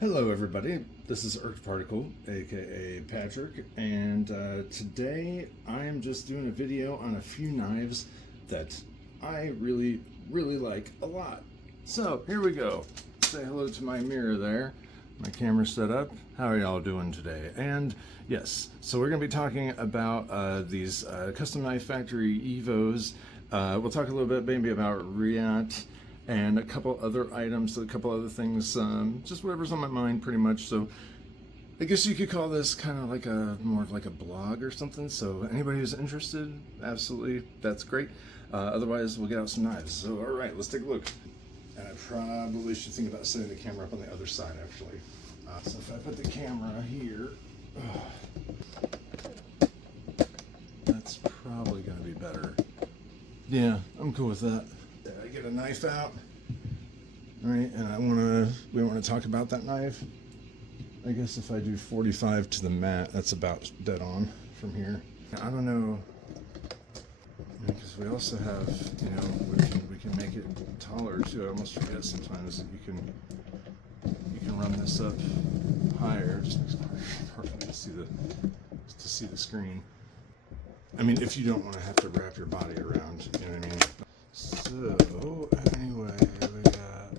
Hello everybody, this is Earth Particle, aka Patrick, and today I am just doing a video on a few knives that I really like a lot. So here we go. Say hello to my mirror there. My camera's set up. How are y'all doing today? And yes, so we're going to be talking about these Custom Knife Factory Evos. We'll talk a little bit maybe about Riat and a couple other items, a couple other things, just whatever's on my mind pretty much. So I guess you could call this kind of like more of like a blog or something. So anybody who's interested, absolutely, that's great. Otherwise, we'll get out some knives. So all right, let's take a look. And I probably should think about setting the camera up on the other side actually. So if I put the camera here, that's probably gonna be better. Yeah, I'm cool with that. I get a knife out, right, and we want to talk about that knife. I guess if I do 45 to the mat, that's about dead on from here. I don't know, because we also have, you know, we can make it taller too. I almost forget sometimes that you can run this up higher. Just makes it perfect to see the screen. I mean, if you don't want to have to wrap your body around, you know what I mean. So, anyway, we got...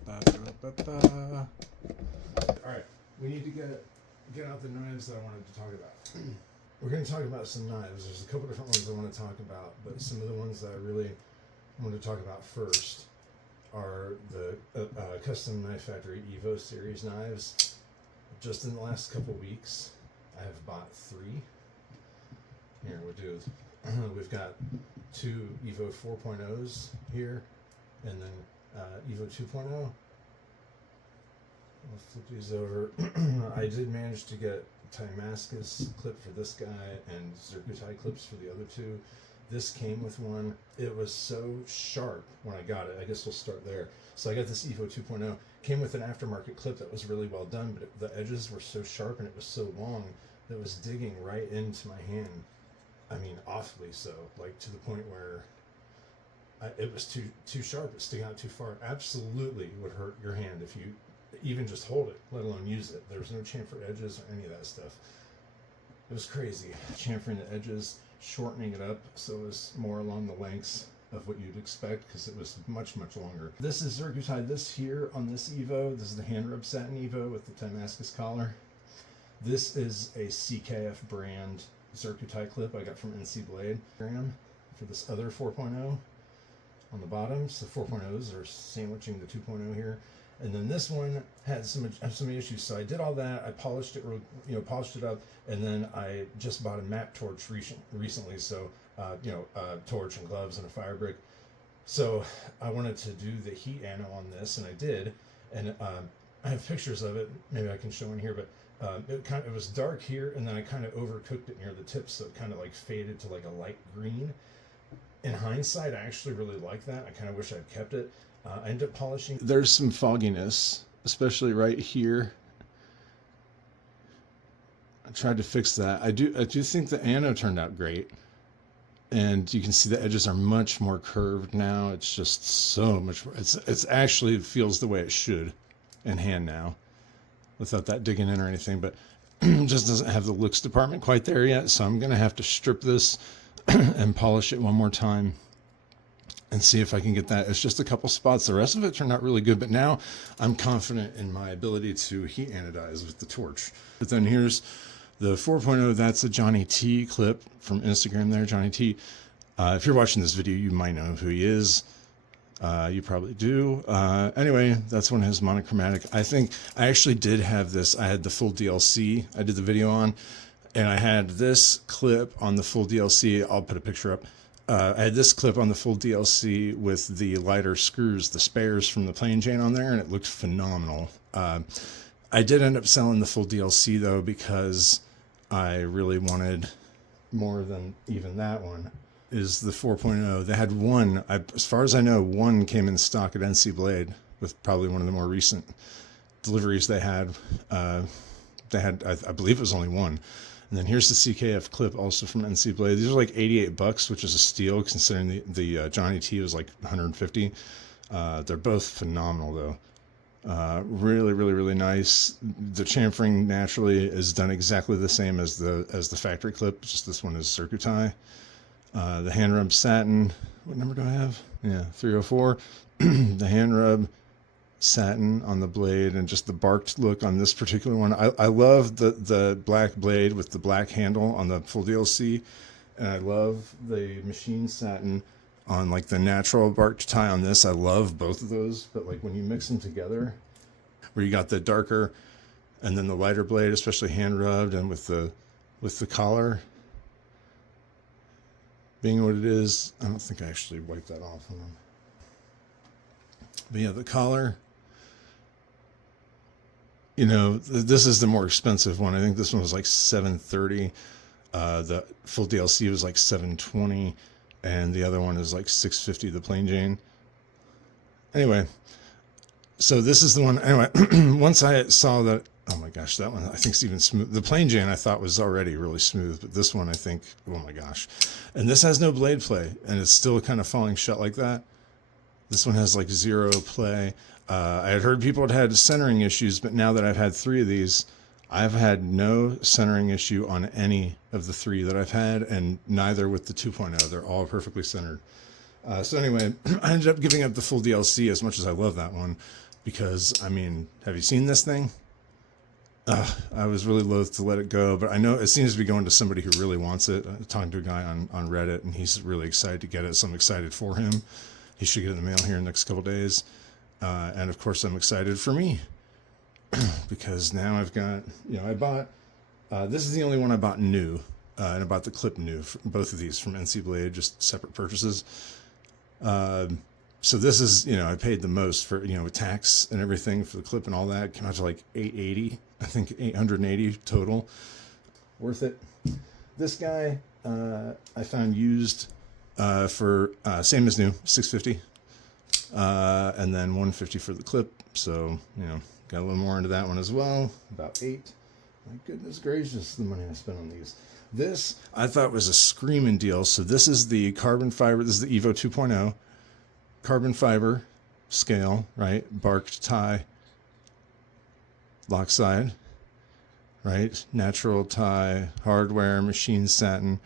Alright, we need to get out the knives that I wanted to talk about. We're going to talk about some knives. There's a couple different ones I want to talk about, but some of the ones that I really want to talk about first are the Custom Knife Factory Evo series knives. Just in the last couple weeks, I have bought 3. Here, we've got 2 Evo 4.0s here, and then Evo 2.0. I'll flip these over. I did manage to get Damascus clip for this guy and Zircuti clips for the other 2. This came with one. It was so sharp when I got it. I guess we'll start there. So I got this Evo 2.0. Came with an aftermarket clip that was really well done, but the edges were so sharp and it was so long that it was digging right into my hand. I mean, awfully so, like to the point where it was too sharp, it's sticking out too far. Absolutely would hurt your hand if you even just hold it, let alone use it. There was no chamfer edges or any of that stuff. It was crazy. Chamfering the edges, shortening it up so it was more along the lengths of what you'd expect because it was much longer. This is Zircuti. This here on this Evo, this is the hand rub satin Evo with the Damascus collar. This is a CKF brand Zircuti clip I got from NC Blade for this other 4.0 on the bottom. So 4.0s are sandwiching the 2.0 here, and then this one had some issues. So I did all that. I polished it, polished it up, and then I just bought a matte torch recently. So torch and gloves and a fire brick. So I wanted to do the heat ano on this, and I did. And I have pictures of it. Maybe I can show in here, but. It was dark here, and then I kind of overcooked it near the tips, so it kind of like faded to like a light green. In hindsight, I actually really like that. I kind of wish I'd kept it. I ended up polishing. There's some fogginess, especially right here. I tried to fix that. I do think the ano turned out great, and you can see the edges are much more curved now. It's just so much. It's actually feels the way it should in hand now, without that digging in or anything, but just doesn't have the looks department quite there yet. So I'm going to have to strip this and polish it one more time and see if I can get that. It's just a couple spots. The rest of it turned out really good, but now I'm confident in my ability to heat anodize with the torch. But then here's the 4.0. That's a Johnny T clip from Instagram there, Johnny T. If you're watching this video, you might know who he is. You probably do. Anyway, that's one of his monochromatic. I think I actually did have this. I had the full DLC I did the video on, and I had this clip on the full DLC. I'll put a picture up. I had this clip on the full DLC with the lighter screws, the spares from the plain Jane on there, and it looked phenomenal. I did end up selling the full DLC though, because I really wanted more than even that one. Is the 4.0. They had one, as far as I know, one came in stock at NC Blade with probably one of the more recent deliveries they had. I believe it was only one. And then here's the CKF clip also from NC Blade. These are like $88, which is a steal considering the Johnny T was like 150. They're both phenomenal though. Really, really, really nice. The chamfering naturally is done exactly the same as the factory clip. Just this one is circuit tie. The hand rub satin. What number do I have? Yeah, 304. The hand rub satin on the blade, and just the barked look on this particular one. I love the black blade with the black handle on the full DLC, and I love the machine satin on like the natural barked tie on this. I love both of those, but like when you mix them together, where you got the darker and then the lighter blade, especially hand rubbed, and with the collar being what it is. I don't think I actually wiped that off. But yeah, the collar, you know, this is the more expensive one. I think this one was like $730. The full DLC was like $720, and the other one is like $650, the plain Jane. Anyway, so this is the one. Anyway, once I saw that, oh my gosh, that one I think is even smooth. The plain Jane I thought was already really smooth, but this one I think, oh my gosh. And this has no blade play, and it's still kind of falling shut like that. This one has like zero play. I had heard people had centering issues, but now that I've had 3 of these, I've had no centering issue on any of the 3 that I've had, and neither with the 2.0. They're all perfectly centered. So anyway, I ended up giving up the full DLC as much as I love that one, because, I mean, have you seen this thing? I was really loath to let it go, but I know it seems to be going to somebody who really wants it. I'm talking to a guy on Reddit, and he's really excited to get it, so I'm excited for him. He should get it in the mail here in the next couple days. And of course, I'm excited for me because now I've got, you know, I bought, this is the only one I bought new, and I bought the clip new, for both of these from NC Blade, just separate purchases. So this is, you know, I paid the most for, you know, with tax and everything for the clip and all that. It came out to like $880, I think $880 total. Worth it. This guy, I found used for same as new, $650, and then $150 for the clip. So, you know, got a little more into that one as well, about $8. My goodness gracious, the money I spent on these. This I thought was a screaming deal. So this is the carbon fiber. This is the Evo 2.0 carbon fiber scale, right? Barked tie, lock side, right? Natural tie, hardware, machine satin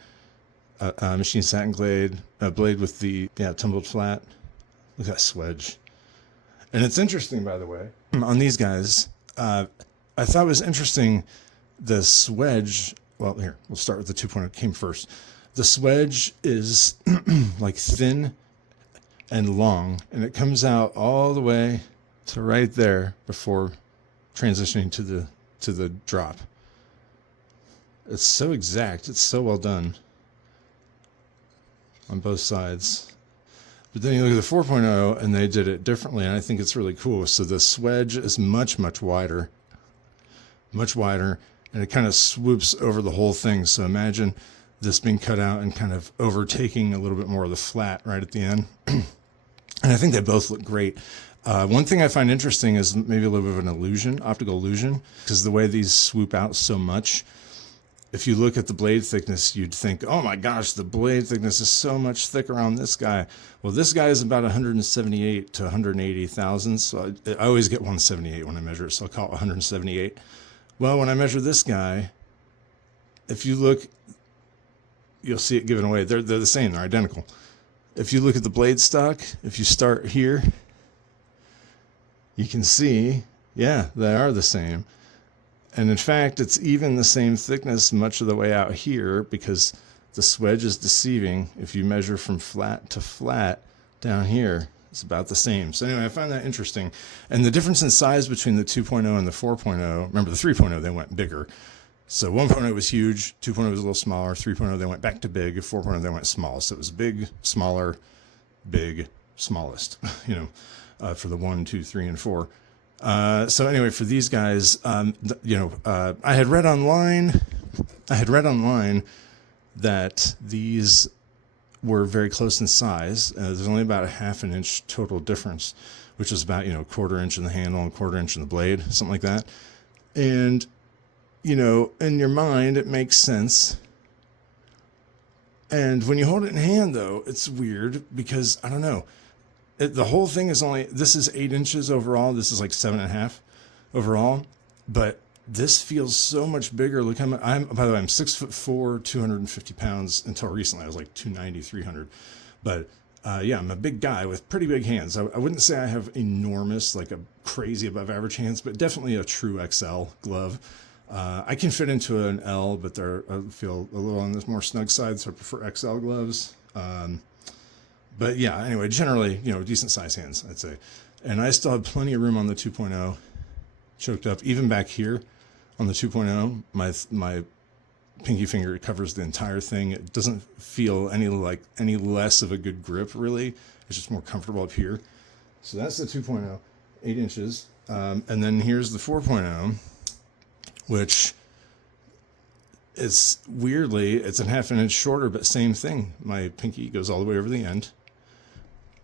blade, blade with the, tumbled flat. Look at that swedge. And it's interesting, by the way, on these guys, I thought it was interesting, the swedge, well, here, we'll start with the 2.0, came first. The swedge is like thin and long, and it comes out all the way to right there before transitioning to the drop. It's so exact. It's so well done on both sides. But then you look at the 4.0, and they did it differently, and I think it's really cool. So the swedge is much, much wider, and it kind of swoops over the whole thing. So imagine this being cut out and kind of overtaking a little bit more of the flat right at the end. And I think they both look great. One thing I find interesting is maybe a little bit of an illusion, optical illusion, because the way these swoop out so much, if you look at the blade thickness, you'd think, oh my gosh, the blade thickness is so much thicker on this guy. Well, this guy is about 178 to 180 thousandths. So I always get 178 when I measure it, so I'll call it 178. Well, when I measure this guy, if you look, you'll see it given away. They're the same, they're identical. If you look at the blade stock, if you start here, you can see, yeah, they are the same. And in fact, it's even the same thickness much of the way out here, because the swedge is deceiving. If you measure from flat to flat down here, it's about the same. So anyway, I find that interesting. And the difference in size between the 2.0 and the 4.0, remember the 3.0, they went bigger. So 1.0 was huge, 2.0 was a little smaller, 3.0 they went back to big, 4.0 they went small. So it was big, smaller, big, smallest, you know, for the 1, 2, 3, and 4. So anyway, for these guys, you know, I had read online that these were very close in size. There's only about a ½ inch total difference, which is about, you know, 1/4 inch in the handle and 1/4 inch in the blade, something like that. And, you know, in your mind, it makes sense. And when you hold it in hand, though, it's weird because, I don't know, the whole thing is only, this is 8 inches overall. This is like 7.5 overall, but this feels so much bigger. Look, I'm by the way, I'm 6'4", 250 pounds. Until recently, I was like 290, 300. But yeah, I'm a big guy with pretty big hands. I wouldn't say I have enormous, like a crazy above average hands, but definitely a true XL glove. I can fit into an L, but I feel a little on this more snug side, so I prefer XL gloves. But yeah, anyway, generally, decent size hands, I'd say. And I still have plenty of room on the 2.0 choked up. Even back here on the 2.0, my pinky finger covers the entire thing. It doesn't feel any less of a good grip, really. It's just more comfortable up here. So that's the 2.0, 8 inches. And then here's the 4.0, which is weirdly, it's a half an inch shorter, but same thing. My pinky goes all the way over the end.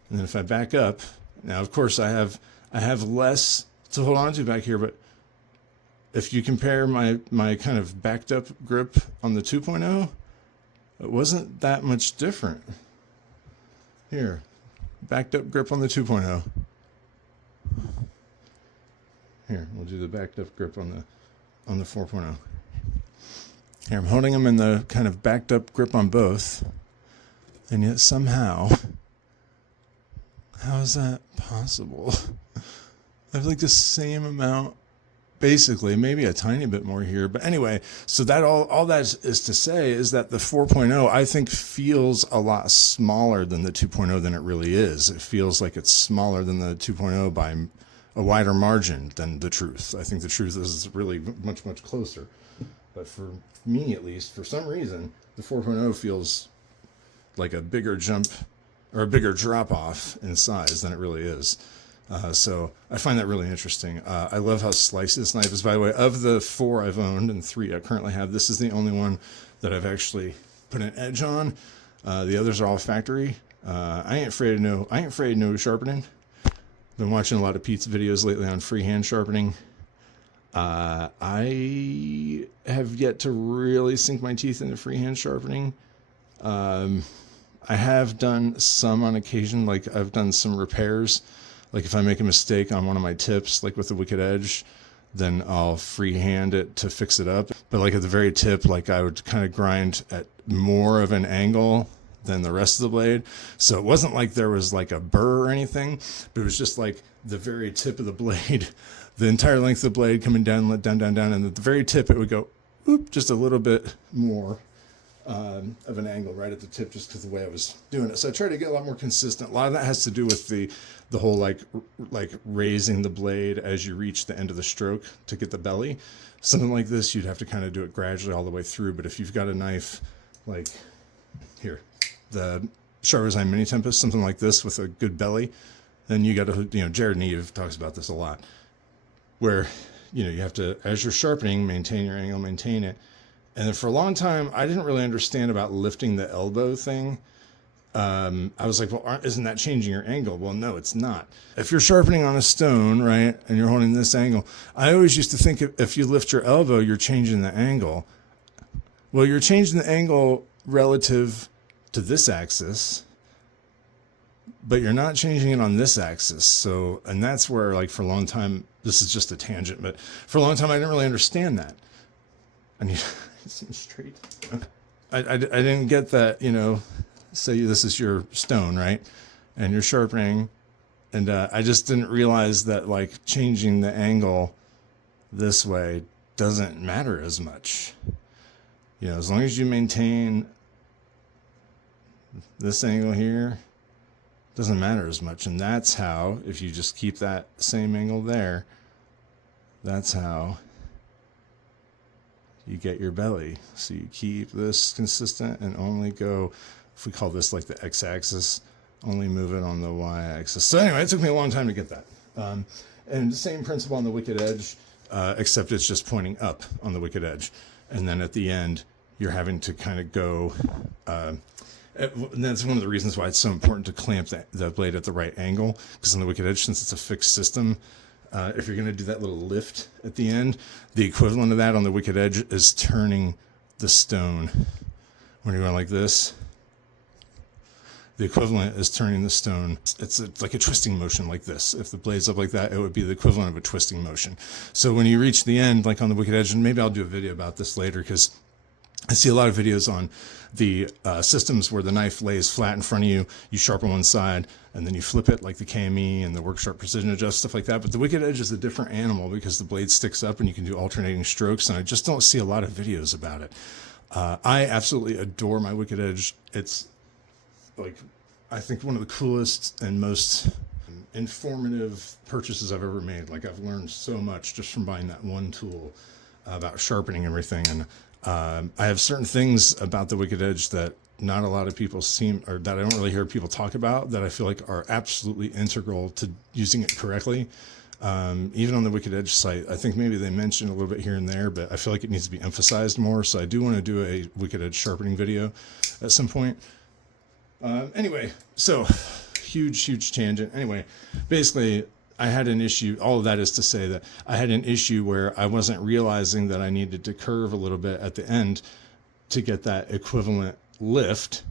And then if I back up, now of course I have less to hold on to back here, but if you compare my kind of backed up grip on the 2.0, it wasn't that much different. Here, backed up grip on the 2.0. Here, we'll do the backed up grip on the 4.0. Here, I'm holding them in the kind of backed up grip on both, and yet somehow, how is that possible? I have like the same amount, basically, maybe a tiny bit more here. But anyway, so that all that is to say is that the 4.0, I think, feels a lot smaller than the 2.0 than it really is. It feels like it's smaller than the 2.0 by a wider margin than the Truth. I think the Truth is really much, much closer. But for me, at least, for some reason, the 4.0 feels like a bigger jump or a bigger drop off in size than it really is. So I find that really interesting. I love how slicey this knife is. By the way, of the 4 I've owned and 3 I currently have, this is the only one that I've actually put an edge on. The others are all factory. I ain't afraid of no sharpening. Been watching a lot of Pete's videos lately on freehand sharpening. I have yet to really sink my teeth into freehand sharpening. I have done some on occasion, like I've done some repairs. Like if I make a mistake on one of my tips, like with the wicked edge, then I'll freehand it to fix it up. But like at the very tip, like I would kind of grind at more of an angle than the rest of the blade. So it wasn't like there was like a burr or anything, but it was just like the very tip of the blade, the entire length of the blade coming down, down, and at the very tip it would go whoop, just a little bit more of an angle right at the tip, just because the way I was doing it. So I try to get a lot more consistent. A lot of that has to do with the whole like raising the blade as you reach the end of the stroke to get the belly. Something like this, you'd have to kind of do it gradually all the way through. But if you've got a knife like here, the By Design Mini Tempest, something like this with a good belly, then you got to, Jared Neve talks about this a lot, where you have to, as you're sharpening, maintain your angle, maintain it. And then for a long time, I didn't really understand about lifting the elbow thing. I was like, well, isn't that changing your angle? Well, no, it's not. If you're sharpening on a stone, right, and you're holding this angle, I always used to think if you lift your elbow, you're changing the angle. Well, you're changing the angle relative to this axis, but you're not changing it on this axis. So, and that's where, like, for a long time, this is just a tangent, but for a long time, I didn't really understand that. I need some straight. I didn't get that, say this is your stone, right? And you're sharpening. And I just didn't realize that, like, changing the angle this way doesn't matter as much. As long as you maintain this angle here, doesn't matter as much. And that's how, if you just keep that same angle there, that's how you get your belly. So you keep this consistent and only go, if we call this like the x-axis, only move it on the y-axis. So anyway, it took me a long time to get that. And the same principle on the wicked edge, except it's just pointing up on the wicked edge. And then at the end, you're having to kind of go, and that's one of the reasons why it's so important to clamp the blade at the right angle, because on the wicked edge, since it's a fixed system, if you're going to do that little lift at the end, the equivalent of that on the wicked edge is turning the stone. When you're going like this, the equivalent is turning the stone. It's like a twisting motion like this. If the blade's up like that, it would be the equivalent of a twisting motion. So when you reach the end, like on the wicked edge, and maybe I'll do a video about this later, because I see a lot of videos on the systems where the knife lays flat in front of you, you sharpen one side, and then you flip it like the KME and the Work Sharp Precision Adjust, stuff like that. But the wicked edge is a different animal because the blade sticks up and you can do alternating strokes, and I just don't see a lot of videos about it. I absolutely adore my wicked edge. It's like, I think one of the coolest and most informative purchases I've ever made. Like, I've learned so much just from buying that one tool about sharpening everything. And I have certain things about the wicked edge that not a lot of people or that I don't really hear people talk about, that I feel like are absolutely integral to using it correctly. Even on the Wicked Edge site, I think maybe they mentioned a little bit here and there, but I feel like it needs to be emphasized more. So I do want to do a Wicked Edge sharpening video at some point. Anyway, so huge tangent. Anyway, basically I had an issue. All of that is to say that I had an issue where I wasn't realizing that I needed to curve a little bit at the end to get that equivalent lift,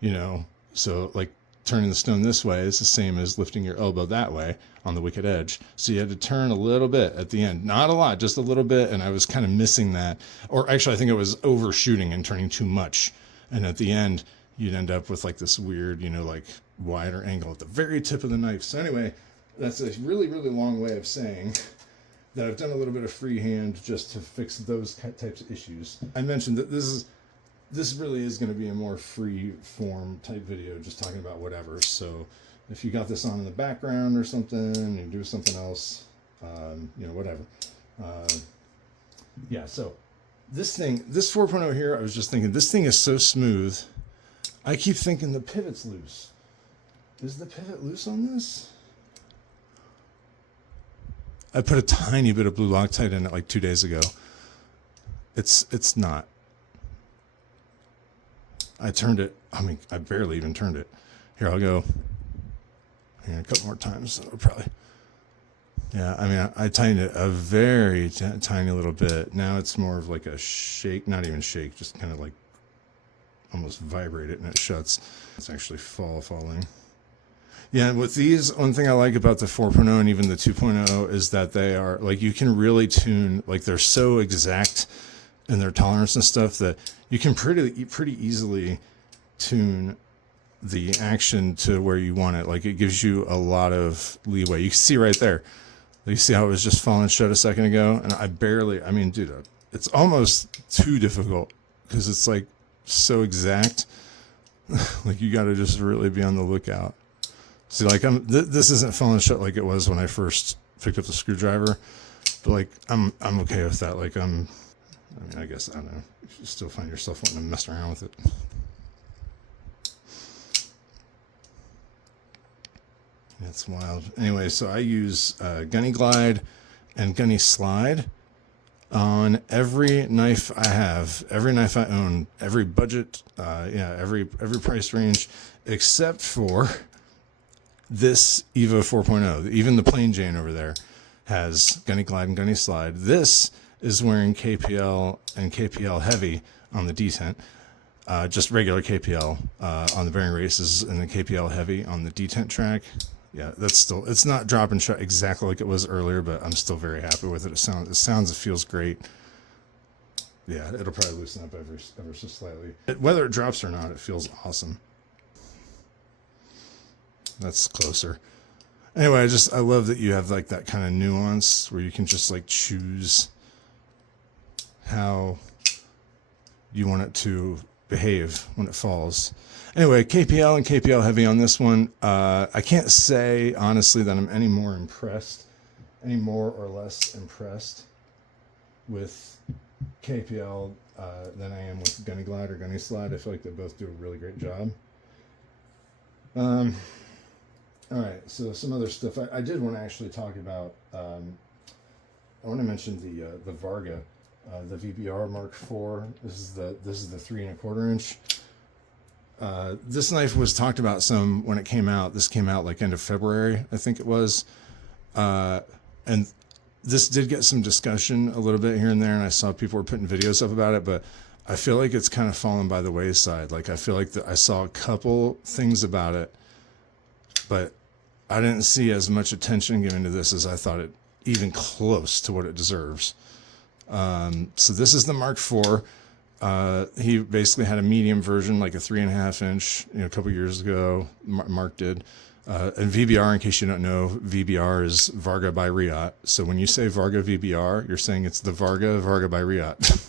you know. So like turning the stone this way is the same as lifting your elbow that way on the wicked edge. So you had to turn a little bit at the end, not a lot, just a little bit. And I was kind of missing that, or actually I think I was overshooting and turning too much. And at the end, you'd end up with like this weird, you know, like wider angle at the very tip of the knife. So anyway, that's a really long way of saying that I've done a little bit of freehand just to fix those types of issues. I mentioned that this really is going to be a more free form type video, just talking about whatever. So if you got this on in the background or something, you do something else, you know, whatever. Yeah, so this 4.0 here, I was just thinking, this thing is so smooth. I keep thinking the pivot's loose. Is the pivot loose on this? I put a tiny bit of blue Loctite in it like 2 days ago. It's not. I turned it. I mean, I barely even turned it. Here, I'll go. Here, a couple more times. So probably. Yeah, I mean, I tightened it a very tiny little bit. Now it's more of like a shake, not even shake, just kind of like almost vibrate it and it shuts. It's actually falling. Yeah, with these, one thing I like about the 4.0 and even the 2.0 is that they are, like, you can really tune, like, they're so exact in their tolerance and stuff that you can pretty easily tune the action to where you want it. Like, it gives you a lot of leeway. You can see right there. You see how it was just falling shut a second ago? And I mean, dude, it's almost too difficult because it's, like, so exact. Like, you got to just really be on the lookout. See, like, this isn't falling shut like it was when I first picked up the screwdriver, but like I'm okay with that. Like I mean, I guess, I don't know, you still find yourself wanting to mess around with it. That's wild. Anyway, so I use Gunny Glide and Gunny Slide on every knife I have, every knife I own, every budget, every price range, except for this Evo 4.0. Even the plain Jane over there has Gunny Glide and Gunny Slide. This is wearing KPL and KPL Heavy on the detent, just regular KPL on the bearing races, and the KPL Heavy on the detent track. Yeah, that's still, it's not drop and shut exactly like it was earlier, but I'm still very happy with it. It feels great. Yeah, it'll probably loosen up ever so slightly. Whether it drops or not, it feels awesome. That's closer. Anyway, I love that you have like that kind of nuance where you can just like choose how you want it to behave when it falls. Anyway, KPL and KPL Heavy on this one. I can't say honestly that I'm any more or less impressed with KPL than I am with Gunny Glide or Gunny Slide. I feel like they both do a really great job. All right, so some other stuff. I did want to actually talk about, I want to mention the Varga, the VBR Mk. This is the 3 1/4 inch. This knife was talked about some when it came out. This came out like end of February, I think it was. And this did get some discussion a little bit here and there, and I saw people were putting videos up about it, but I feel like it's kind of fallen by the wayside. Like, I feel like I saw a couple things about it, but I didn't see as much attention given to this as I thought it, even close to what it deserves. So this is the Mark IV. He basically had a medium version, like a 3.5 inch, a couple years ago. Mark did. And VBR, in case you don't know, VBR is Varga by Riot. So when you say Varga VBR, you're saying it's the Varga by Riot.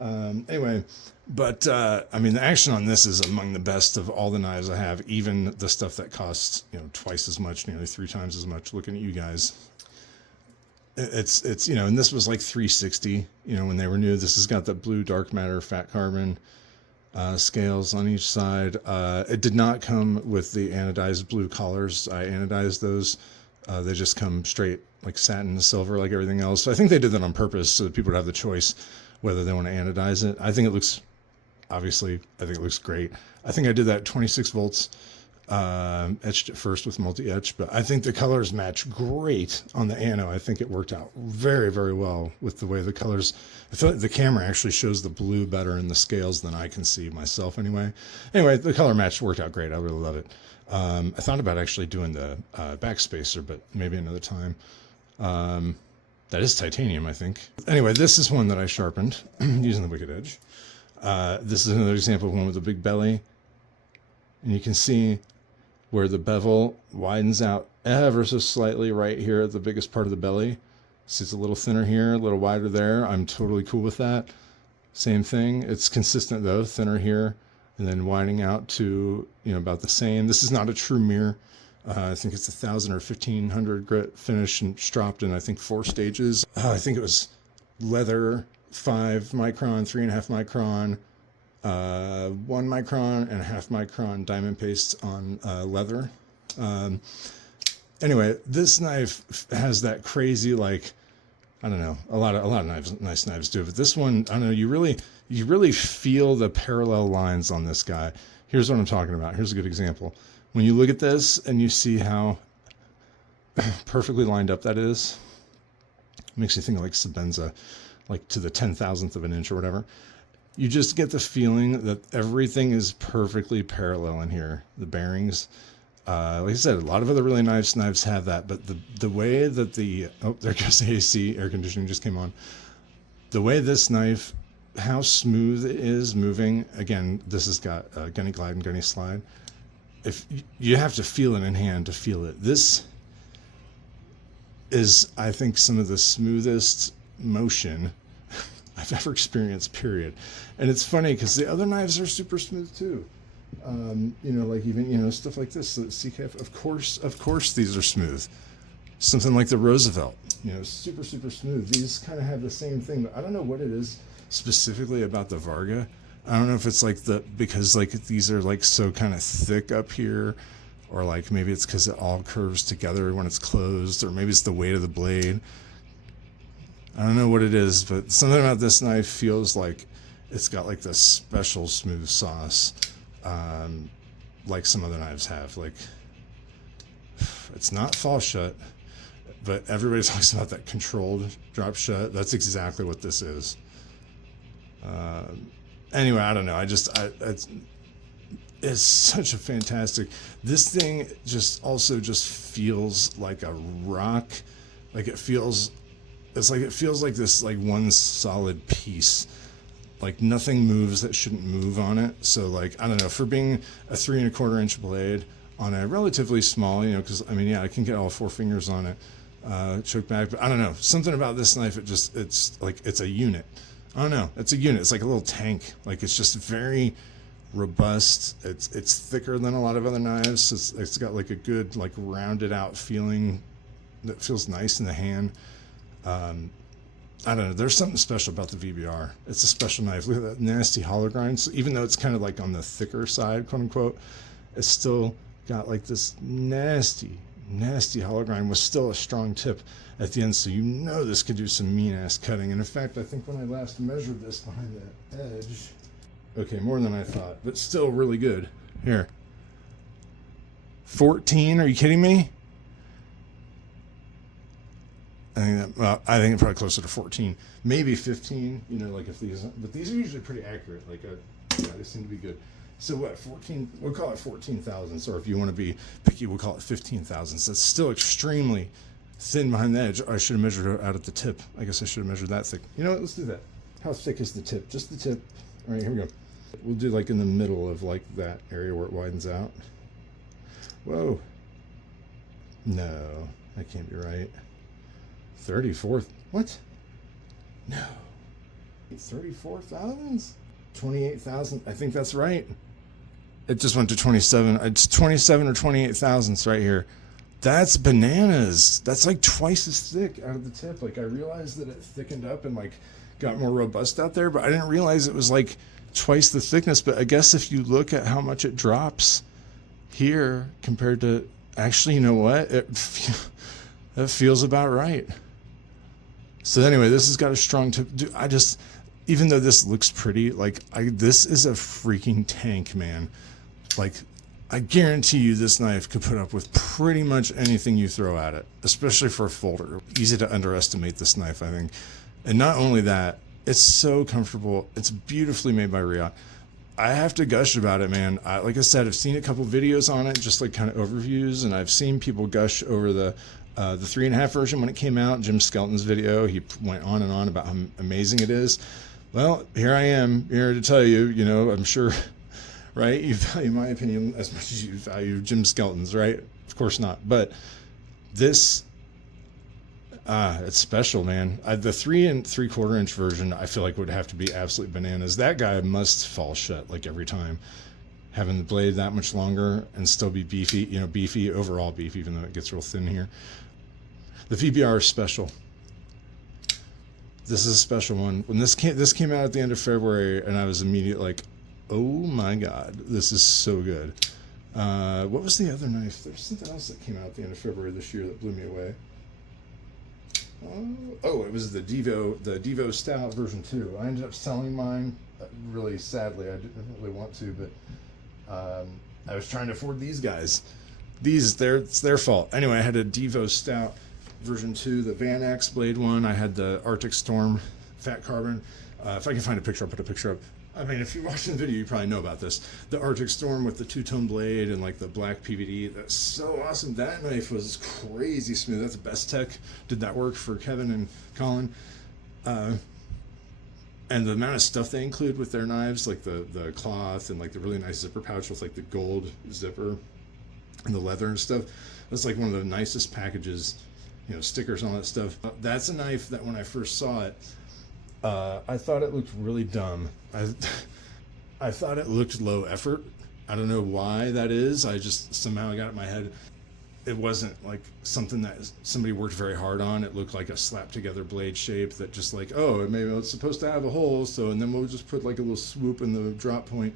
Anyway, but I mean, the action on this is among the best of all the knives I have, even the stuff that costs twice as much, nearly 3 times as much. Looking at you guys, it's and this was like $360 when they were new. This has got the blue dark matter fat carbon scales on each side. It did not come with the anodized blue collars. I anodized those. They just come straight like satin silver, like everything else. So I think they did that on purpose so that people would have the choice whether they want to anodize it. I think it looks, obviously, I think it looks great. I think I did that 26 volts, etched it first with multi-etch, but I think the colors match great on the ano. I think it worked out very, very well with the way the colors, I feel like the camera actually shows the blue better in the scales than I can see myself anyway. Anyway, the color match worked out great. I really love it. I thought about actually doing the backspacer, but maybe another time. That is titanium, I think. Anyway, this is one that I sharpened using the Wicked Edge. This is another example of one with a big belly. And you can see where the bevel widens out ever so slightly right here at the biggest part of the belly. See, it's a little thinner here, a little wider there. I'm totally cool with that. Same thing. It's consistent though, thinner here and then widening out to about the same. This is not a true mirror. I think it's 1,000 or 1,500 grit finish and stropped in, I think, 4 stages. I think it was leather, 5 micron, 3.5 micron, 1 micron, and a 1/2 micron diamond paste on leather. Anyway, this knife has that crazy, like, I don't know, a lot of knives, nice knives do, but this one, I don't know, you really feel the parallel lines on this guy. Here's what I'm talking about. Here's a good example. When you look at this and you see how perfectly lined up that is, it makes you think of like Sebenza, like to the 10,000th of an inch or whatever. You just get the feeling that everything is perfectly parallel in here. The bearings, like I said, a lot of other really nice knives have that, but the way that there goes the AC, air conditioning just came on. The way this knife, how smooth it is moving, again, this has got gunny glide and gunny slide. If you have to feel it in hand to feel it. This is, I think, some of the smoothest motion I've ever experienced, period. And it's funny because the other knives are super smooth too. Like even, stuff like this, the CKF, of course these are smooth. Something like the Roosevelt, super, super smooth. These kind of have the same thing, but I don't know what it is specifically about the Varga. I don't know if it's like because like these are like so kind of thick up here, or like maybe it's because it all curves together when it's closed, or maybe it's the weight of the blade. I don't know what it is, but something about this knife feels like it's got like this special smooth sauce, like some other knives have. Like, it's not fall shut, but everybody talks about that controlled drop shut. That's exactly what this is. Anyway, I don't know. It's such a fantastic. This thing just feels like a rock. Like it feels like this like one solid piece. Like nothing moves that shouldn't move on it. So like, I don't know, for being a 3 1/4 inch blade on a relatively small, because I mean, yeah, I can get all 4 fingers on it, choke back, but I don't know, something about this knife, it's like, it's a unit. I don't know. It's a unit. It's like a little tank. Like it's just very robust. It's thicker than a lot of other knives. It's got like a good like rounded out feeling that feels nice in the hand. I don't know. There's something special about the VBR. It's a special knife. Look at that nasty hollow grind. So even though it's kind of like on the thicker side, quote unquote, it's still got like this nasty hollow grind with still a strong tip at the end, so this could do some mean ass cutting. And in fact, I think when I last measured this behind that edge, okay, more than I thought, but still really good. Here, 14, are you kidding me? I think probably closer to 14, maybe 15. You know, like if these, but these are usually pretty accurate. Like, yeah, they seem to be good. So what? 14? We'll call it 14 thousandths, or if you want to be picky, we'll call it 15 thousandths. That's still extremely thin behind the edge. I should have measured it out at the tip. I guess I should have measured that thick. You know what? Let's do that. How thick is the tip? Just the tip. All right, here we go. We'll do like in the middle of like that area where it widens out. Whoa. No, that can't be right. 34th. What? No. 34 thousandths? 28,000. I think that's right. It just went to 27. It's 27 or 28 thousandths right here. That's bananas. That's like twice as thick out of the tip. Like, I realized that it thickened up and like got more robust out there, but I didn't realize it was like twice the thickness. But I guess if you look at how much it drops here compared to, actually, you know what? That feels about right. So anyway, this has got a strong tip. Dude, even though this looks pretty, like this is a freaking tank, man. Like, I guarantee you this knife could put up with pretty much anything you throw at it, especially for a folder. Easy to underestimate this knife, I think. And not only that, it's so comfortable. It's beautifully made by Riot. I have to gush about it, man. Like I said, I've seen a couple videos on it, just like kind of overviews, and I've seen people gush over the 3.5 version when it came out. Jim Skelton's video, he went on and on about how amazing it is. Well, here I am, here to tell you, you know, I'm sure, right? You value my opinion as much as you value Jim Skelton's, right? Of course not. But this, it's special, man. The 3 3/4 inch version, I feel like would have to be absolutely bananas. That guy must fall shut like every time. Having the blade that much longer and still be beefy, you know, beefy, overall beef, even though it gets real thin here. The VBR is special. This is a special one. When this came out at the end of February, and I was immediately like, oh my God, this is so good. What was the other knife? There's something else that came out at the end of February this year that blew me away. Oh, it was the Divo Stout version 2. I ended up selling mine, really sadly. I didn't really want to, but I was trying to afford these guys. It's their fault. Anyway, I had a Divo Stout version 2, the Van Axe blade one. I had the Arctic Storm fat carbon. If I can find a picture, I'll put a picture up. I mean, if you're watching the video, you probably know about this. The Arctic Storm with the two-tone blade and like the black PVD. That's so awesome. That knife was crazy smooth. That's the best tech. Did that work for Kevin and Colin? And the amount of stuff they include with their knives, like the cloth and like the really nice zipper pouch with like the gold zipper and the leather and stuff. That's like one of the nicest packages, you know, stickers and all that stuff. That's a knife that when I first saw it, I thought it looked really dumb. I thought it looked low effort. I don't know why that is. I just somehow got it in my head. It wasn't like something that somebody worked very hard on. It looked like a slapped together blade shape that just like, oh, maybe it's supposed to have a hole, so, and then we'll just put like a little swoop in the drop point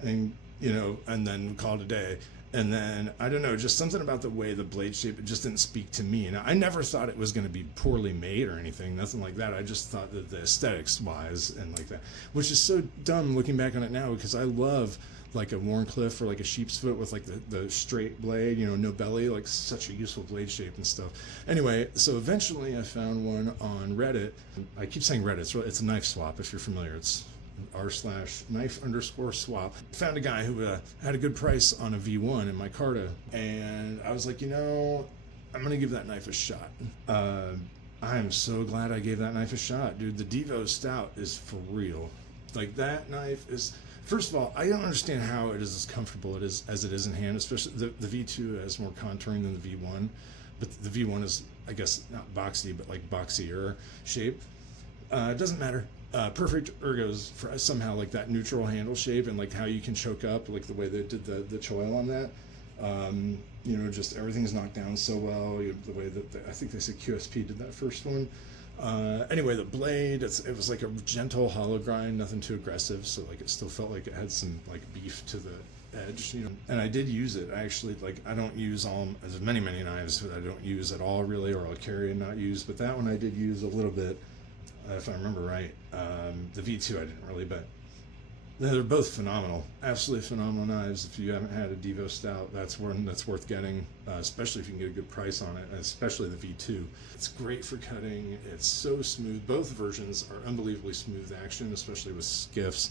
and, you know, and then call it a day. And then, I don't know, just something about the way the blade shape, it just didn't speak to me. And I never thought it was going to be poorly made or anything, nothing like that. I just thought that the aesthetics wise and like that, which is so dumb looking back on it now, because I love like a Warncliffe or like a sheep's foot with like the straight blade, you know, no belly, like such a useful blade shape and stuff. Anyway, so eventually I found one on Reddit. I keep saying Reddit, it's a knife swap if you're familiar. It's r/knife_swap. Found a guy who had a good price on a V1 in my Carta, and I was like, you know, I'm gonna give that knife a shot. I am so glad I gave that knife a shot, dude. The Divo Stout is for real. Like, that knife is, first of all, I don't understand how it is as comfortable as it is in hand, especially the V2 has more contouring than the V1, but the V1 is, I guess, not boxy, but like boxier shape. It doesn't matter. Perfect ergos for somehow like that neutral handle shape, and like how you can choke up, like the way they did the choil on that. You know, just everything's knocked down so well. The way that I think they said QSP did that first one. Anyway, the blade, it was like a gentle hollow grind, nothing too aggressive, so like it still felt like it had some like beef to the edge, you know. And I did use it. I actually, like, I don't use there's many knives that I don't use at all really, or I'll carry and not use, but that one I did use a little bit. If I remember right. The V2 I didn't really, but They're both phenomenal, absolutely phenomenal knives. If you haven't had a Divo Stout, that's one that's worth getting, especially if you can get a good price on it, especially the V2. It's great for cutting. It's so smooth. Both versions are unbelievably smooth action, especially with skiffs.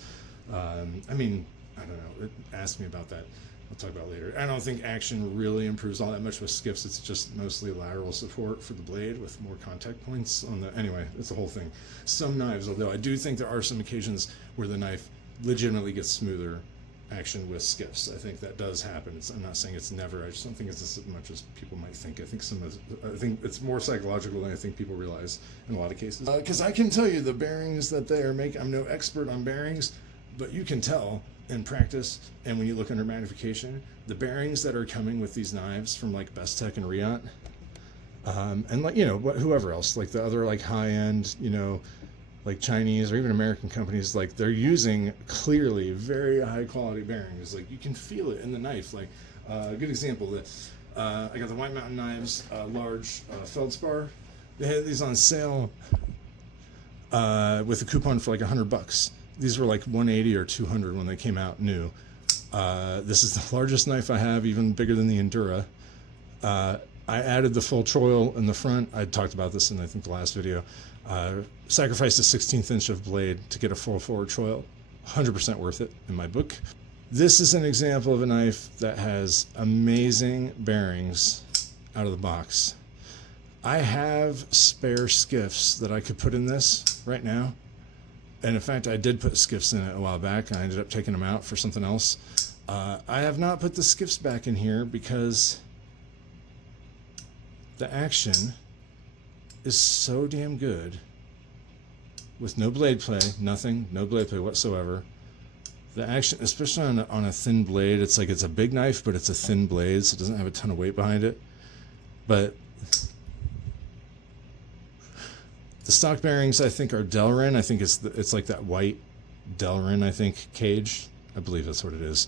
I mean, I don't know. Ask me about that. I'll talk about it later. I don't think action really improves all that much with skiffs. It's just mostly lateral support for the blade with more contact points on the. Anyway, it's the whole thing. Some knives, although I do think there are some occasions where the knife legitimately gets smoother action with skiffs. I think that does happen. I'm not saying it's never. I just don't think it's as much as people might think. I think it's more psychological than I think people realize in a lot of cases. Because I can tell you the bearings that they are making. I'm no expert on bearings, but you can tell in practice and when you look under magnification, the bearings that are coming with these knives from like Best Tech and Riot, and like, you know, whoever else, like the other like high end, you know, like Chinese or even American companies, like they're using clearly very high quality bearings. Like you can feel it in the knife. Like a good example that I got the White Mountain knives, large feldspar. They had these on sale with a coupon for like $100. These were like 180 or 200 when they came out new. This is the largest knife I have, even bigger than the Endura. I added the full choil in the front. I talked about this in I think the last video. Sacrificed a 16th inch of blade to get a full forward choil. 100% worth it in my book. This is an example of a knife that has amazing bearings out of the box. I have spare skiffs that I could put in this right now. And in fact, I did put skiffs in it a while back. I ended up taking them out for something else. I have not put the skiffs back in here because the action is so damn good with no blade play, no blade play whatsoever. The action, especially on a thin blade, it's like it's a big knife, but it's a thin blade, so it doesn't have a ton of weight behind it. But the stock bearings, I think, are Delrin. I think it's like that white Delrin, I think, cage. I believe that's what it is.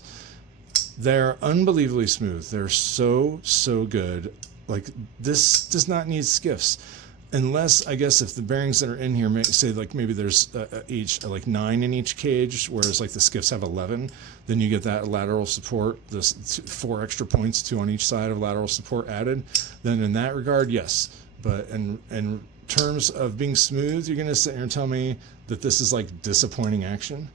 They're unbelievably smooth. They're so good. Like, this does not need skiffs. Unless, I guess, if the bearings that are in here, say, like, maybe there's each, like, 9 in each cage, whereas, like, the skiffs have 11, then you get that lateral support, this 4 extra points, 2 on each side of lateral support added. Then in that regard, yes. But in terms of being smooth, you're going to sit here and tell me that this is, like, disappointing action?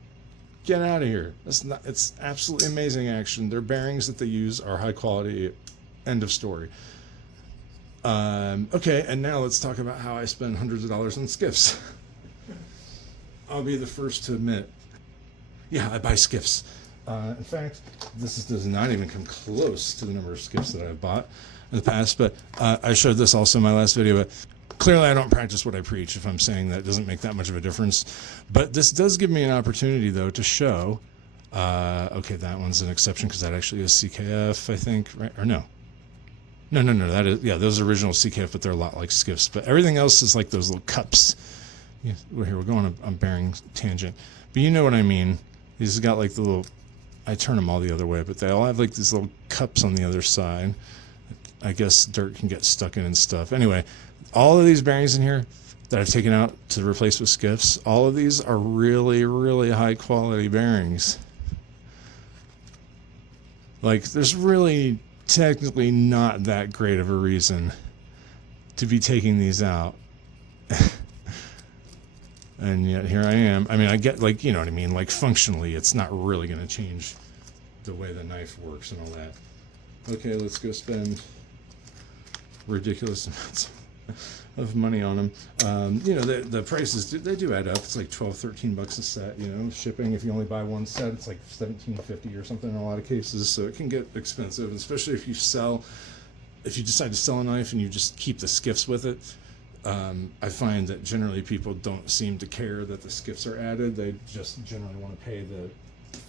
Get out of here. It's absolutely amazing action. Their bearings that they use are high quality. End of story. Okay, and now let's talk about how I spend hundreds of dollars on skiffs. I'll be the first to admit, yeah, I buy skiffs. In fact, this does not even come close to the number of skiffs that I've bought in the past, but I showed this also in my last video, but clearly I don't practice what I preach if I'm saying that it doesn't make that much of a difference. But this does give me an opportunity, though, to show, okay, that one's an exception because that actually is CKF, I think, right? Or no. No, that is, yeah, those are original CKF, but they're a lot like skiffs. But everything else is like those little cups. Yeah, here, we're going on bearing tangent. But you know what I mean. These got like the little, I turn them all the other way, but they all have like these little cups on the other side. I guess dirt can get stuck in and stuff. Anyway, all of these bearings in here that I've taken out to replace with skiffs, all of these are really, really high quality bearings. Like, there's really technically not that great of a reason to be taking these out. And yet here I am. I mean, I get, like, you know what I mean, like functionally it's not really going to change the way the knife works and all that. Okay, let's go spend ridiculous amounts of money on them. You know, the prices, they do add up. It's like $12-13 a set, you know, shipping. If you only buy one set, it's like $17.50 or something in a lot of cases, so it can get expensive, especially if you decide to sell a knife and you just keep the skiffs with it. I find that generally people don't seem to care that the skiffs are added. They just generally want to pay the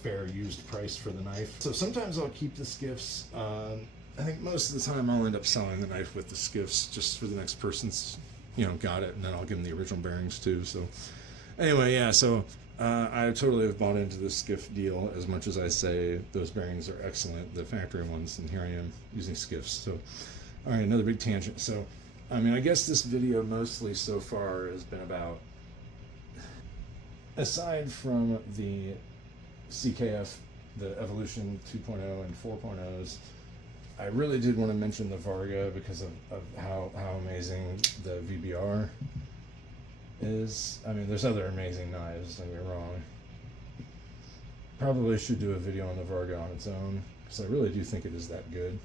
fair used price for the knife. So sometimes I'll keep the skiffs. I think most of the time I'll end up selling the knife with the skiffs just for the next person's, you know, got it, and then I'll give them the original bearings too. So anyway, yeah, so I totally have bought into this skiff deal as much as I say those bearings are excellent, the factory ones, and here I am using skiffs. So, all right, another big tangent. So, I mean, I guess this video mostly so far has been about, aside from the CKF, the Evolution 2.0 and 4.0s. I really did want to mention the Varga because of how amazing the VBR is. I mean, there's other amazing knives, don't get me wrong. Probably should do a video on the Varga on its own, because I really do think it is that good.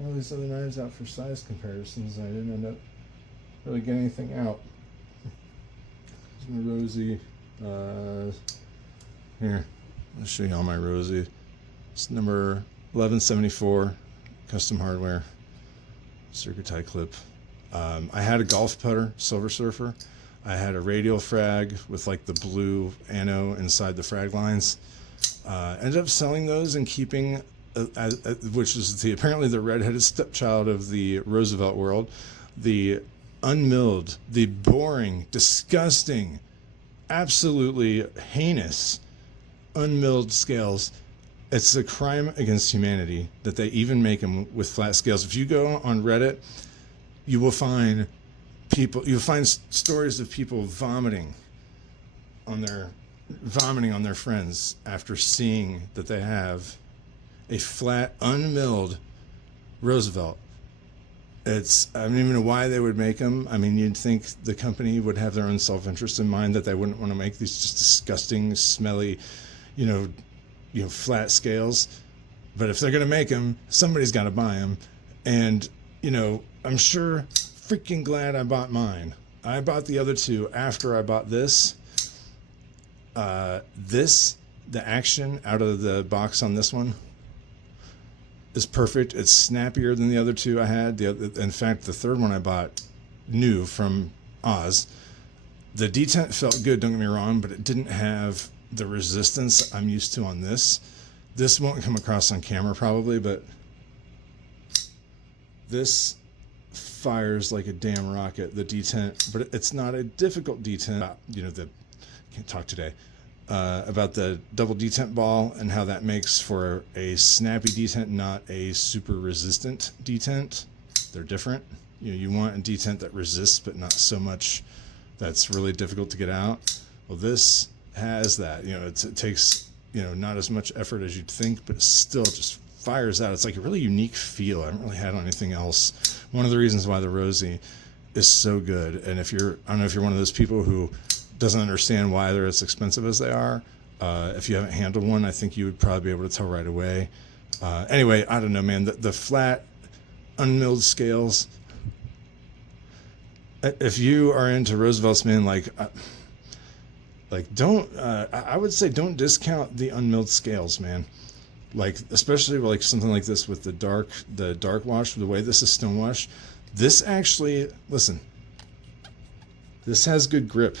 All these other knives out for size comparisons, and I didn't end up really getting anything out. Here's my Rosie. Here, I'll show you all my Rosie. It's number 1174, custom hardware, circuit tie clip. I had a golf putter, Silver Surfer. I had a radial frag with like the blue anno inside the frag lines. Ended up selling those and keeping, which is apparently the redheaded stepchild of the Roosevelt world, the unmilled, the boring, disgusting, absolutely heinous unmilled scales. It's a crime against humanity that they even make them with flat scales. If you go on Reddit, you will find stories of people vomiting on their friends after seeing that they have a flat, unmilled Roosevelt. I don't even know why they would make them. I mean, you'd think the company would have their own self-interest in mind, that they wouldn't want to make these just disgusting, smelly, flat scales. But if they're going to make them, somebody's got to buy them. And, I'm sure freaking glad I bought mine. I bought the other two after I bought this. The action out of the box on this one is perfect. It's snappier than the other two I had. In fact, the third one I bought new from Oz. The detent felt good, don't get me wrong, but it didn't have the resistance I'm used to on this. This won't come across on camera probably, but this fires like a damn rocket, the detent, but it's not a difficult detent. Can't talk today. About the double detent ball and how that makes for a snappy detent, not a super resistant detent. They're different. You want a detent that resists, but not so much that's really difficult to get out. Well, this has that. It takes not as much effort as you'd think, but it still just fires out. It's like a really unique feel. I haven't really had on anything else. One of the reasons why the Rosie is so good, and I don't know if you're one of those people who doesn't understand why they're as expensive as they are. If you haven't handled one, I think you would probably be able to tell right away. Anyway, I don't know, man. The flat, unmilled scales. If you are into Roosevelt's, man, I would say don't discount the unmilled scales, man. Especially like something like this with the dark wash, the way this is stone wash. This actually, listen, this has good grip.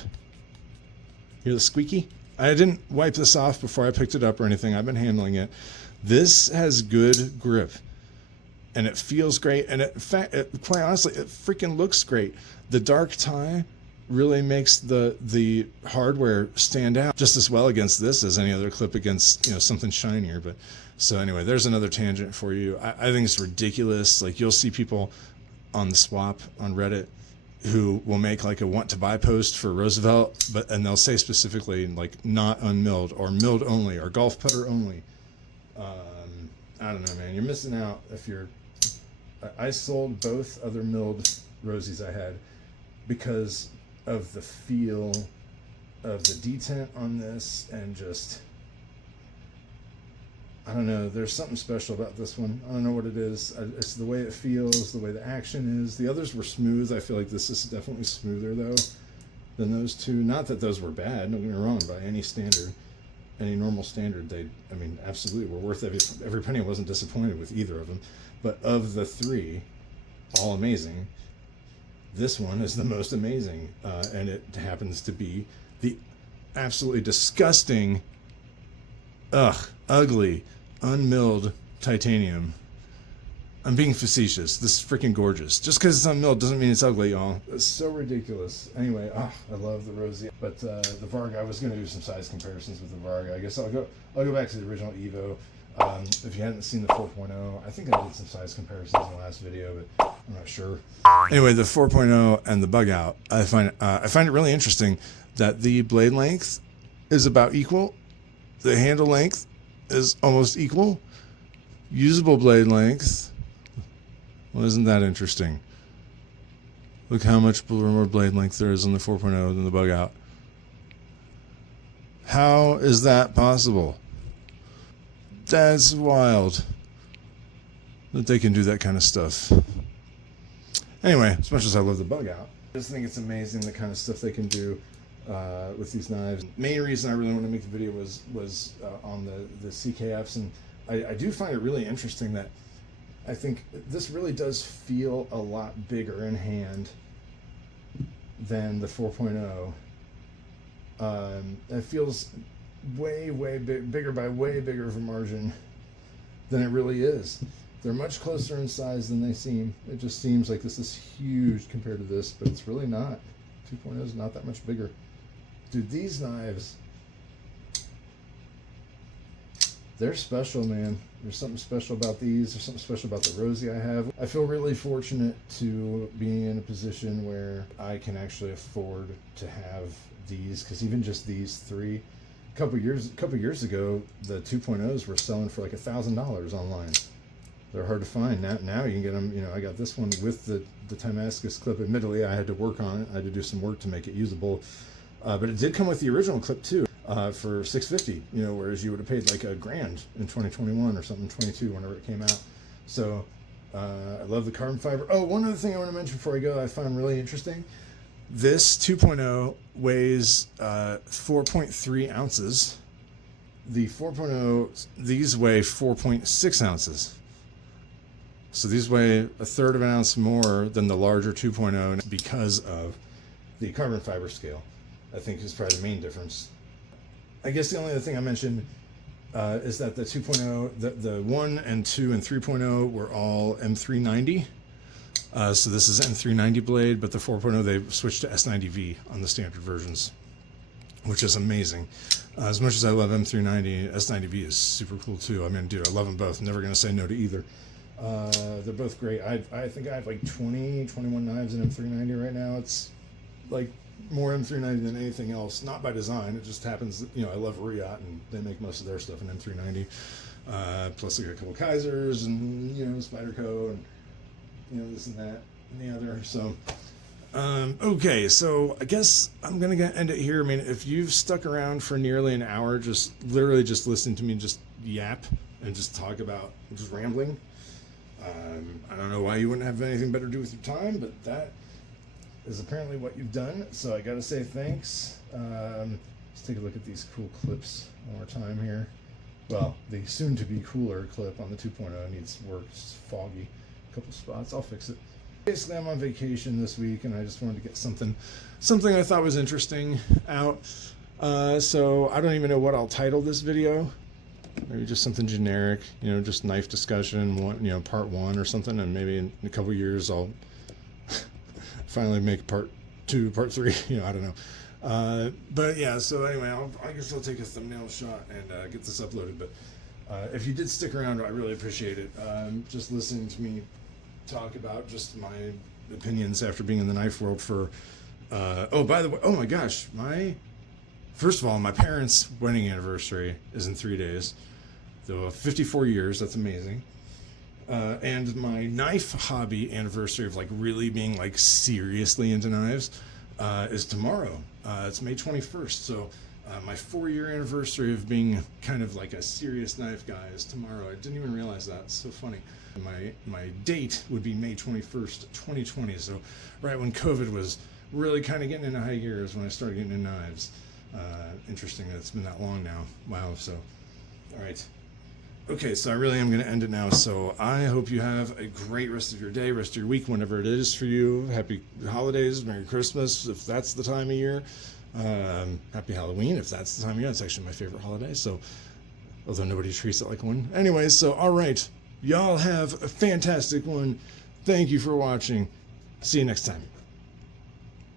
Hear the squeaky? I didn't wipe this off before I picked it up or anything. I've been handling it. This has good grip, and it feels great. And quite honestly, it freaking looks great. The dark tie really makes the hardware stand out just as well against this as any other clip against something shinier. But so anyway, there's another tangent for you. I think it's ridiculous. Like, you'll see people on the swap on Reddit who will make like a want to buy post for Roosevelt, and they'll say specifically like not unmilled or milled only or golf putter only. I don't know, man. You're missing out if you're. I sold both other milled Rosies I had because of the feel of the detent on this, and just, I don't know, there's something special about this one. I don't know what it is. It's the way it feels, the way the action is. The others were smooth. I feel like this is definitely smoother though than those two. Not that those were bad, don't get me wrong, by any standard, any normal standard, they, absolutely were worth every penny. I wasn't disappointed with either of them. But of the three, all amazing, this one is the most amazing, and it happens to be the absolutely disgusting, ugly, unmilled titanium. I'm being facetious. This is freaking gorgeous. Just because it's unmilled doesn't mean it's ugly, y'all. It's so ridiculous. Anyway, I love the Rosie. But the Varga, I was going to do some size comparisons with the Varga. I guess I'll go back to the original Evo. If you hadn't seen the 4.0, I think I did some size comparisons in the last video, but I'm not sure. Anyway, the 4.0 and the bug out, I find it really interesting that the blade length is about equal. The handle length is almost equal. Usable blade length. Well, isn't that interesting? Look how much more blade length there is on the 4.0 than the bug out. How is that possible? That's wild that they can do that kind of stuff. Anyway, as much as I love the bug out, I just think it's amazing the kind of stuff they can do with these knives. Main reason I really want to make the video was on the CKFs, and I do find it really interesting that I think this really does feel a lot bigger in hand than the 4.0. It feels way bigger by way bigger of a margin than it really is. They're much closer in size than they seem. It just seems like this is huge compared to this, but it's really not. 2.0 is not that much bigger. Dude, these knives, they're special, man. There's something special about these. There's something special about the Rosie I have. I feel really fortunate to be in a position where I can actually afford to have these, because even just these three, a couple years ago, the 2.0s were selling for like $1,000 online. They're hard to find. Now you can get them. You know, I got this one with the Damascus clip. Admittedly, I had to work on it. I had to do some work to make it usable, but it did come with the original clip too, for $650. You know, whereas you would have paid like $1,000 in 2021 or something, 22, whenever it came out. So I love the carbon fiber. Oh, one other thing I want to mention before I go, I found really interesting. This 2.0 weighs 4.3 ounces. The 4.0, these weigh 4.6 ounces. So these weigh 1/3 of an ounce more than the larger 2.0 because of the carbon fiber scale. I think is probably the main difference. I guess the only other thing I mentioned is that the 2.0, the 1 and 2 and 3.0 were all M390. So this is M390 blade, but the 4.0 they switched to S90V on the standard versions, which is amazing. As much as I love M390, S90V is super cool too. I mean, dude, I love them both. Never gonna say no to either. They're both great. I think I have like 21 knives in M390 right now. It's like more M390 than anything else. Not by design. It just happens that, you know, I love Riot and they make most of their stuff in M390. Plus I got a couple Kaisers and, you know, Spyderco and, you know, this and that and the other. So, okay, so I guess I'm going to end it here. I mean, if you've stuck around for nearly an hour, just literally just listening to me just yap and just talk about, just rambling, I don't know why you wouldn't have anything better to do with your time, but that is apparently what you've done. So I got to say thanks. Let's take a look at these cool clips one more time here. Well, the soon-to-be cooler clip on the 2.0 needs work. It's foggy. A couple spots. I'll fix it. Basically, I'm on vacation this week, and I just wanted to get something I thought was interesting out. So I don't even know what I'll title this video. Maybe just something generic, you know, just knife discussion, you know, part 1 or something, and maybe in a couple years I'll finally make part 2, part 3. You know, I don't know. But yeah, so anyway, I guess I'll take a thumbnail shot and get this uploaded. But if you did stick around, I really appreciate it. Just listening to me talk about just my opinions after being in the knife world for oh, by the way, oh my gosh, first of all, my parents' wedding anniversary is in 3 days. So 54 years, that's amazing. And my knife hobby anniversary of like really being like seriously into knives is tomorrow. It's May 21st. So my 4-year anniversary of being kind of like a serious knife guy is tomorrow. I didn't even realize that. It's so funny. My date would be May 21st, 2020. So right when COVID was really kind of getting into high gear is when I started getting into knives. Interesting that it's been that long now. Wow. So, all right. Okay, so I really am going to end it now. So I hope you have a great rest of your day, rest of your week, whenever it is for you. Happy holidays, Merry Christmas, if that's the time of year. Happy Halloween, if that's the time of year. It's actually my favorite holiday, so although nobody treats it like one. Anyway, so all right, y'all have a fantastic one. Thank you for watching. See you next time.